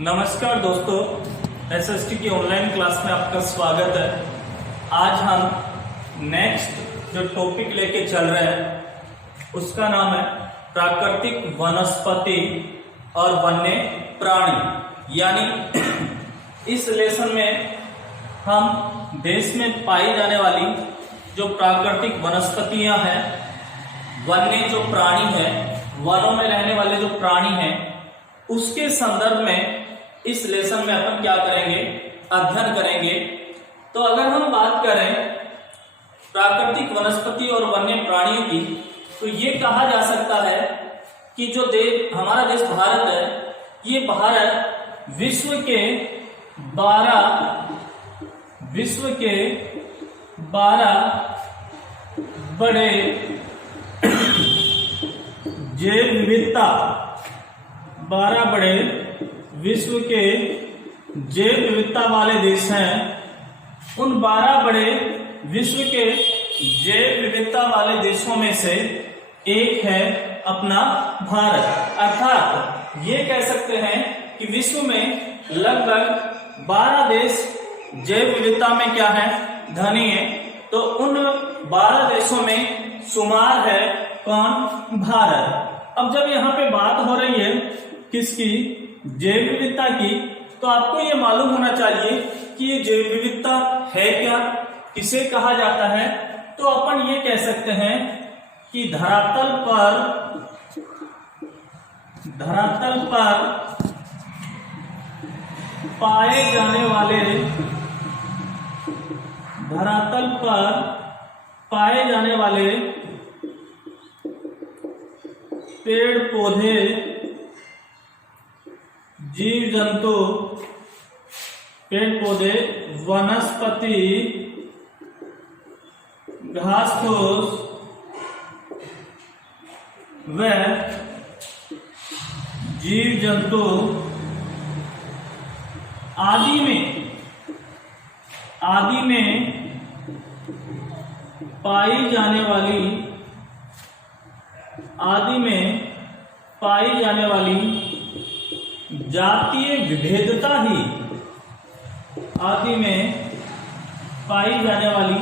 नमस्कार दोस्तों, एसएसटी की ऑनलाइन क्लास में आपका स्वागत है। आज हम नेक्स्ट जो टॉपिक लेके चल रहे हैं उसका नाम है प्राकृतिक वनस्पति और वन्य प्राणी। यानी इस लेसन में हम देश में पाई जाने वाली जो प्राकृतिक वनस्पतियां हैं, वन्य जो प्राणी है, वनों में रहने वाले जो प्राणी हैं, उसके संदर्भ में इस लेसन में अपन क्या करेंगे, अध्ययन करेंगे। तो अगर हम बात करें प्राकृतिक वनस्पति और वन्य प्राणियों की, तो ये कहा जा सकता है कि जो हमारा देश भारत है, ये भारत विश्व के 12 बड़े जैव विविधता 12 बड़े विश्व के जैव विविधता वाले देश हैं। उन 12 बड़े विश्व के जैव विविधता वाले देशों में से एक है अपना भारत। अर्थात ये कह सकते हैं कि विश्व में लगभग 12 देश जैव विविधता में क्या है, धनी है। तो उन 12 देशों में शुमार है कौन, भारत। अब जब यहाँ पे बात हो रही है किसकी, जैव विविधता की, तो आपको ये मालूम होना चाहिए कि ये जैव विविधता है क्या, किसे कहा जाता है। तो अपन ये कह सकते हैं कि धरातल पर पाए जाने वाले पेड़ पौधे, जीव जंतु, पेड़ पौधे, वनस्पति, घास फूस व जीव जंतु आदि में पाई जाने वाली जातीय विविधता ही, आदि में पाई जाने वाली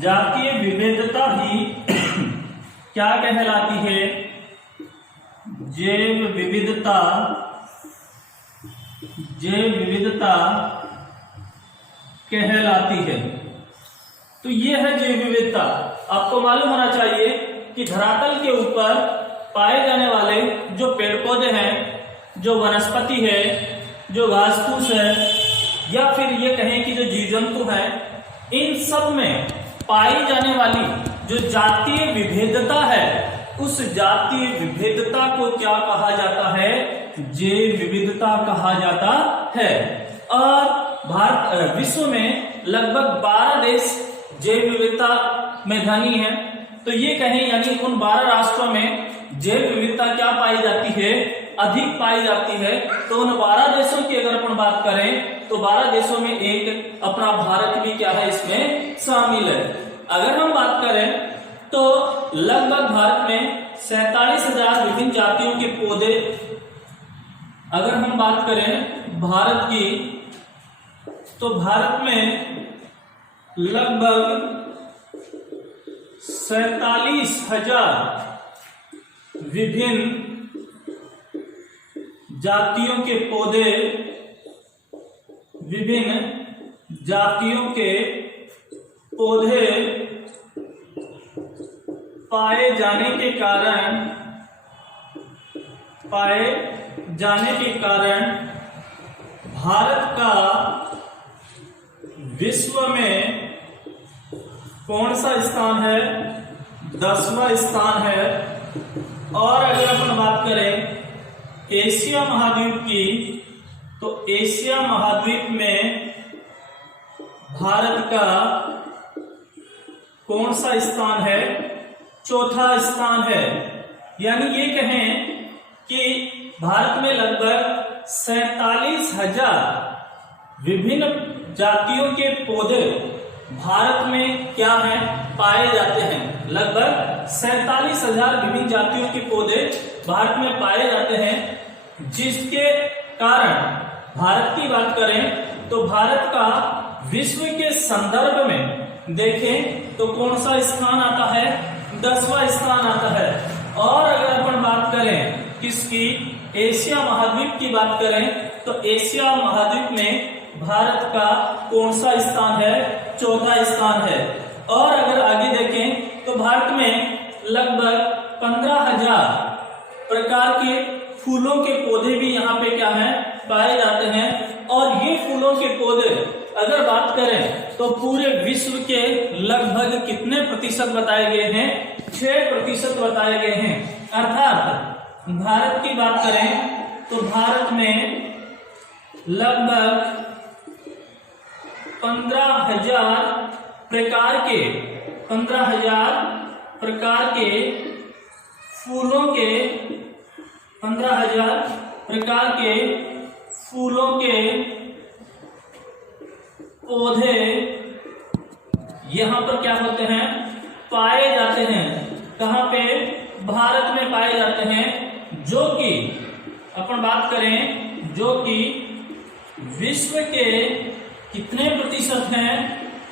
जातीय विविधता ही क्या कहलाती है, जैव विविधता कहलाती है। तो ये है जैव विविधता। आपको मालूम होना चाहिए कि धरातल के ऊपर पाए जाने वाले जो पेड़ पौधे हैं, जो वनस्पति है, जो घास फूस है, या फिर ये कहें कि जो जीव जंतु है, इन सब में पाई जाने वाली जो जातीय विविधता है, उस जातीय विविधता को क्या कहा जाता है, जैव विविधता कहा जाता है। और विश्व में लगभग 12 देश जैव विविधता में धनी है। तो ये कहें यानी उन 12 राष्ट्रों में जैव विविधता क्या पाई जाती है, अधिक पाई जाती है। तो उन 12 देशों की अगर अपन बात करें तो 12 देशों में एक अपना भारत भी क्या है, इसमें शामिल है। अगर हम बात करें तो लगभग भारत में 47,000 विभिन्न जातियों के पौधे, अगर हम बात करें भारत की, तो भारत में लगभग 47,000 विभिन्न जातियों के पौधे, विभिन्न जातियों के पौधे पाए जाने के कारण भारत का विश्व में कौन सा स्थान है, 10वां स्थान है। और अगर अपन बात करें एशिया महाद्वीप की, तो एशिया महाद्वीप में भारत का कौन सा स्थान है, 4था स्थान है। यानी ये कहें कि भारत में लगभग 47,000 विभिन्न जातियों के पौधे भारत में क्या है, पाए जाते हैं। लगभग 47,000 विभिन्न जातियों के पौधे भारत में पाए जाते हैं, जिसके कारण भारत की बात करें तो भारत का विश्व के संदर्भ में देखें तो कौन सा स्थान आता है, 10वां स्थान आता है। और अगर अपन बात करें किसकी, एशिया महाद्वीप की बात करें तो एशिया महाद्वीप में भारत का कौन सा स्थान है, 14वां स्थान है। और अगर आगे देखें तो भारत में लगभग 15,000 प्रकार के फूलों के पौधे भी यहाँ पे क्या है, पाए जाते हैं। और ये फूलों के पौधे अगर बात करें तो पूरे विश्व के लगभग कितने प्रतिशत बताए गए हैं, 6% बताए गए हैं। अर्थात भारत की बात करें तो भारत में लगभग 15,000 प्रकार के फूलों के 15,000 प्रकार के फूलों के पौधे यहाँ पर क्या होते हैं, पाए जाते हैं। कहाँ पे, भारत में पाए जाते हैं, जो कि अपन बात करें जो कि विश्व के कितने प्रतिशत हैं,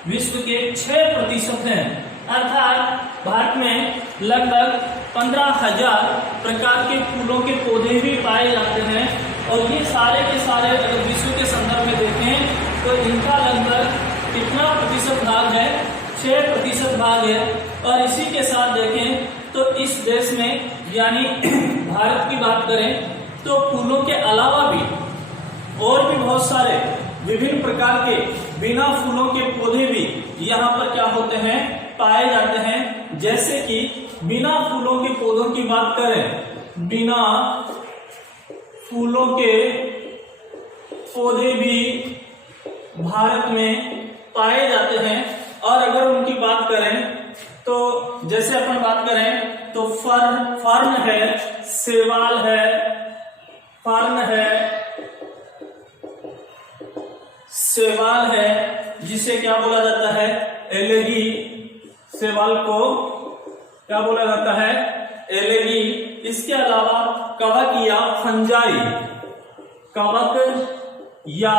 विश्व के 6% हैं। अर्थात भारत में लगभग 15,000 प्रकार के फूलों के पौधे भी पाए जाते हैं। और ये सारे के सारे अगर विश्व के संदर्भ में देखें तो इनका लगभग कितना प्रतिशत भाग है, 6% भाग है। और इसी के साथ देखें तो इस देश में यानी भारत की बात करें तो फूलों के अलावा भी और भी बहुत सारे विभिन्न प्रकार के बिना फूलों के पौधे भी यहाँ पर क्या होते हैं, पाए जाते हैं। जैसे कि बिना फूलों के पौधों की बात करें, बिना फूलों के पौधे भी भारत में पाए जाते हैं। और अगर उनकी बात करें तो जैसे अपन बात करें तो फर्न है, सेवाल है, फर्न है, सेवाल है, जिसे क्या बोला जाता है, एलेगी। सेवाल को क्या बोला जाता है, एलेगी। इसके अलावा कवक या फंजाई, कवक या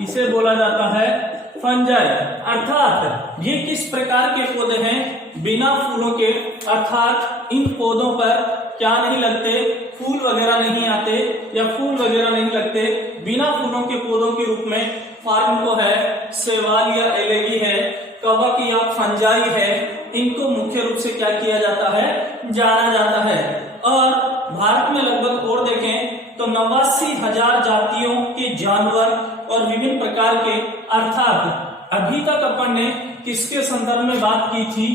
इसे बोला जाता है फंजाई। अर्थात ये किस प्रकार के पौधे हैं, बिना फूलों के। अर्थात इन पौधों पर क्या नहीं लगते, फूल वगैरह नहीं आते या फूल वगैरह नहीं लगते। बिना फूलों के पौधों के रूप में फर्न को है, सेवाल या एलेगी है, कवक या फंजाई है। इनको मुख्य रूप से क्या किया जाता है, जाना जाता है। और भारत में लगभग और देखें तो 89,000 जातियों के जानवर और विभिन्न प्रकार के, अर्थात अभी तक अपन ने किसके संदर्भ में बात की थी,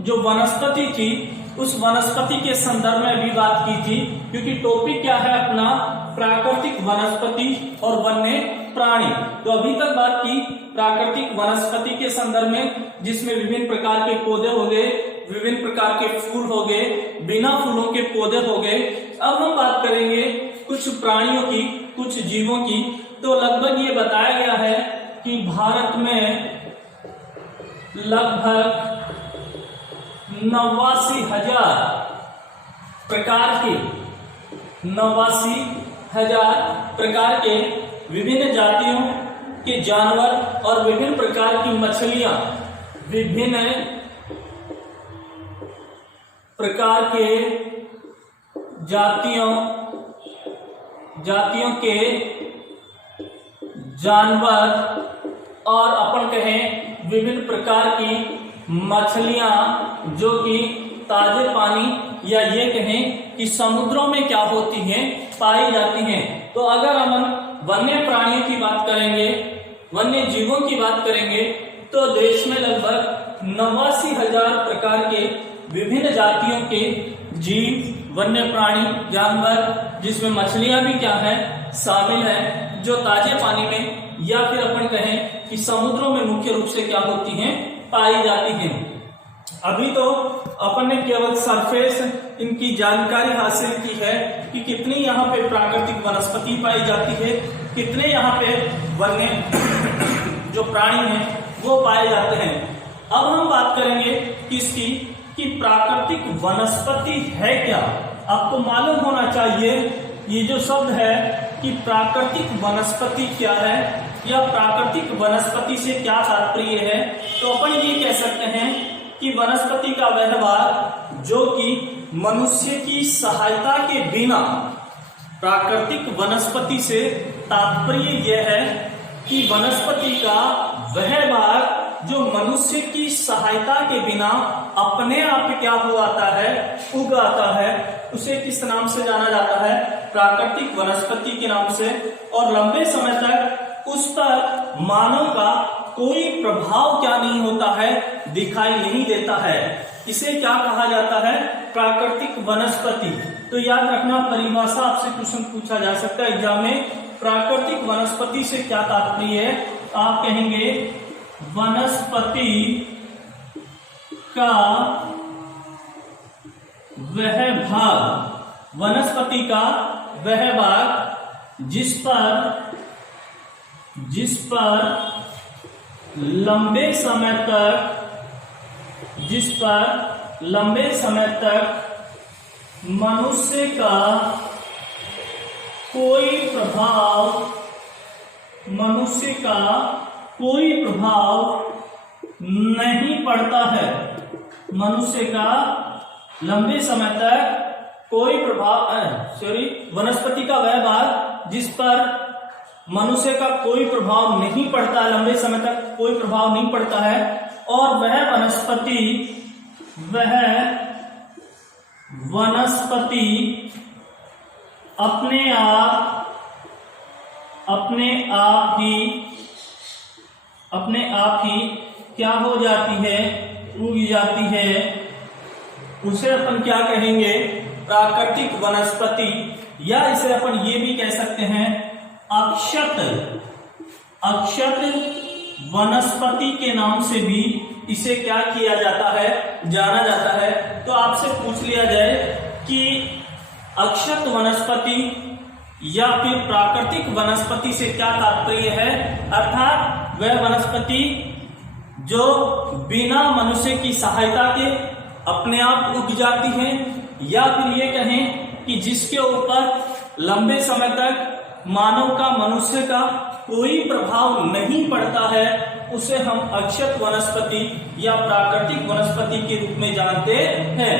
जो वनस्पति थी, उस वनस्पति के संदर्भ में भी बात की थी। क्योंकि टॉपिक क्या है अपना, प्राकृतिक वनस्पति और वन्य प्राणी। तो अभी तक बात की प्राकृतिक वनस्पति के संदर्भ में, जिसमें विभिन्न प्रकार के पौधे हो गए, विभिन्न प्रकार के फूल हो गए, बिना फूलों के पौधे हो गए। अब हम बात करेंगे कुछ प्राणियों की, कुछ जीवों की। तो लगभग ये बताया गया है कि भारत में लगभग 89,000 प्रकार के 89,000 प्रकार के विभिन्न जातियों के जानवर और विभिन्न प्रकार की मछलियां, विभिन्न प्रकार के जातियों के जानवर और अपन कहें विभिन्न प्रकार की मछलियां जो कि ताजे पानी या ये कहें कि समुद्रों में क्या होती हैं, पाई जाती हैं। तो अगर हम वन्य प्राणियों की बात करेंगे, वन्य जीवों की बात करेंगे तो देश में लगभग 89,000 प्रकार के विभिन्न जातियों के जीव, वन्य प्राणी, जानवर, जिसमें मछलियां भी क्या है, शामिल है, जो ताजे पानी में या फिर अपन कहें कि समुद्रों में मुख्य रूप से क्या होती हैं, पाई जाती हैं। अभी तो अपन ने केवल सरफेस इनकी जानकारी हासिल की है कि कितनी यहाँ पे प्राकृतिक वनस्पति पाई जाती है, कितने यहाँ पे वन्य जो प्राणी हैं वो पाए जाते हैं। अब हम बात करेंगे किसकी, कि प्राकृतिक वनस्पति है क्या। आपको मालूम होना चाहिए ये जो शब्द है कि प्राकृतिक वनस्पति क्या है या प्राकृतिक वनस्पति से क्या तात्पर्य है, तो अपन ये कह सकते हैं कि वनस्पति का वह भाग जो कि मनुष्य की सहायता के बिना, प्राकृतिक वनस्पति से तात्पर्य यह है कि वनस्पति का वह भाग जो मनुष्य की सहायता के बिना अपने आप क्या हुआता है, उग आता है, उसे किस नाम से जाना जाता है, प्राकृतिक वनस्पति के नाम से। और लंबे समय तक उस पर मानव का कोई प्रभाव क्या नहीं होता है, दिखाई नहीं देता है, इसे क्या कहा जाता है, प्राकृतिक वनस्पति। तो याद रखना, परिभाषा आपसे क्वेश्चन पूछा जा सकता है एग्जाम में, प्राकृतिक वनस्पति से क्या तात्पर्य है, आप कहेंगे वनस्पति का वह भाग, वनस्पति का वह भाग जिस पर लंबे समय तक मनुष्य का कोई प्रभाव नहीं पड़ता है, मनुष्य का लंबे समय तक कोई प्रभाव, वनस्पति का वह भाग जिस पर मनुष्य का कोई प्रभाव नहीं पड़ता, लंबे समय तक कोई प्रभाव नहीं पड़ता है, और वह वनस्पति अपने आप ही क्या हो जाती है, उग जाती है, उसे अपन क्या कहेंगे, प्राकृतिक वनस्पति, या इसे अपन ये भी कह सकते हैं अक्षत वनस्पति के नाम से भी इसे क्या किया जाता है, जाना जाता है। तो आपसे पूछ लिया जाए कि अक्षत वनस्पति या फिर प्राकृतिक वनस्पति से क्या तात्पर्य है, अर्थात वह वनस्पति जो बिना मनुष्य की सहायता के अपने आप उग जाती है, या फिर ये कहें कि जिसके ऊपर लंबे समय तक मानव का, मनुष्य का कोई प्रभाव नहीं पड़ता है, उसे हम अक्षत वनस्पति या प्राकृतिक वनस्पति के रूप में जानते हैं।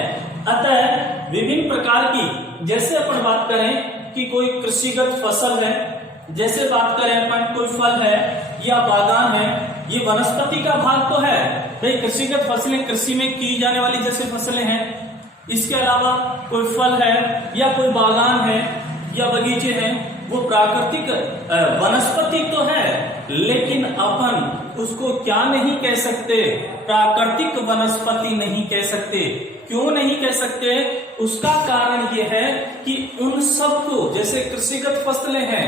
अतः विभिन्न प्रकार की, जैसे अपन बात करें कि कोई कृषिगत फसल है, जैसे बात करें अपन कोई फल है या बागान है, ये वनस्पति का भाग तो है भाई। कृषिगत फसलें कृषि में की जाने वाली जैसे फसलें हैं, इसके अलावा कोई फल है या कोई बागान है या बगीचे हैं, वो प्राकृतिक वनस्पति तो है, लेकिन अपन उसको क्या नहीं कह सकते, प्राकृतिक वनस्पति नहीं कह सकते। क्यों नहीं कह सकते, उसका कारण यह है कि उन सबको, जैसे कृषिगत फसलें हैं,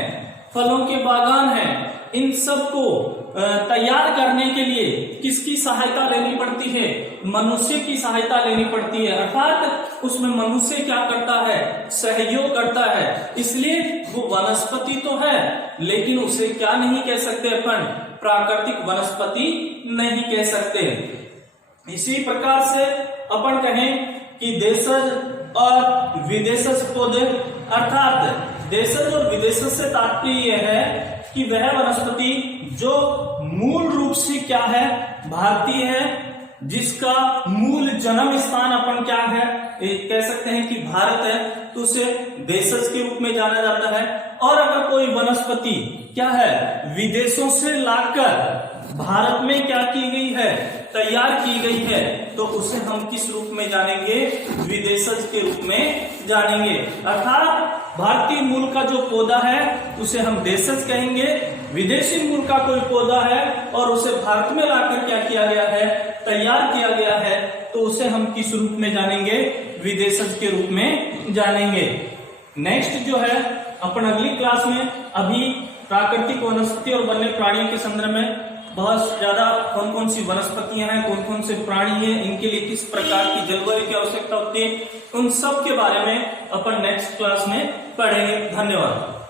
फलों के बागान हैं, इन सबको तैयार करने के लिए किसकी सहायता लेनी पड़ती है, मनुष्य की सहायता लेनी पड़ती है, अर्थात उसमें मनुष्य क्या करता है, सहयोग करता है। इसलिए वो वनस्पति तो है, लेकिन उसे क्या नहीं कह सकते अपन, प्राकृतिक वनस्पति नहीं कह सकते। इसी प्रकार से अपन कहें कि देशज और विदेशज पौधे, अर्थात देशज और विदेशज से तात्पर्य यह है कि वह वनस्पति जो मूल रूप से क्या है, भारतीय है, जिसका मूल जन्म स्थान अपन क्या है, कह सकते हैं कि भारत है, तो उसे देशज के रूप में जाना जाता है। और अगर कोई वनस्पति क्या है, विदेशों से लाकर भारत में क्या की गई है, तैयार की गई है, तो उसे हम किस रूप में जानेंगे, विदेशज के रूप में जानेंगे। अर्थात भारतीय मूल का जो पौधा है उसे हम देशज कहेंगे, विदेशी मूल का कोई पौधा है और उसे भारत में लाकर क्या किया गया है, तैयार किया गया है, तो उसे हम किस रूप में जानेंगे, विदेशज के रूप में जानेंगे। नेक्स्ट जो है अपन अगली क्लास में, अभी प्राकृतिक वनस्पति और वन्य प्राणियों के संदर्भ में बहुत ज्यादा कौन कौन सी वनस्पतियां हैं, कौन कौन से प्राणी हैं, इनके लिए किस प्रकार की जलवायु की आवश्यकता होती है, उन सब के बारे में अपन नेक्स्ट क्लास में पढ़ेंगे। धन्यवाद।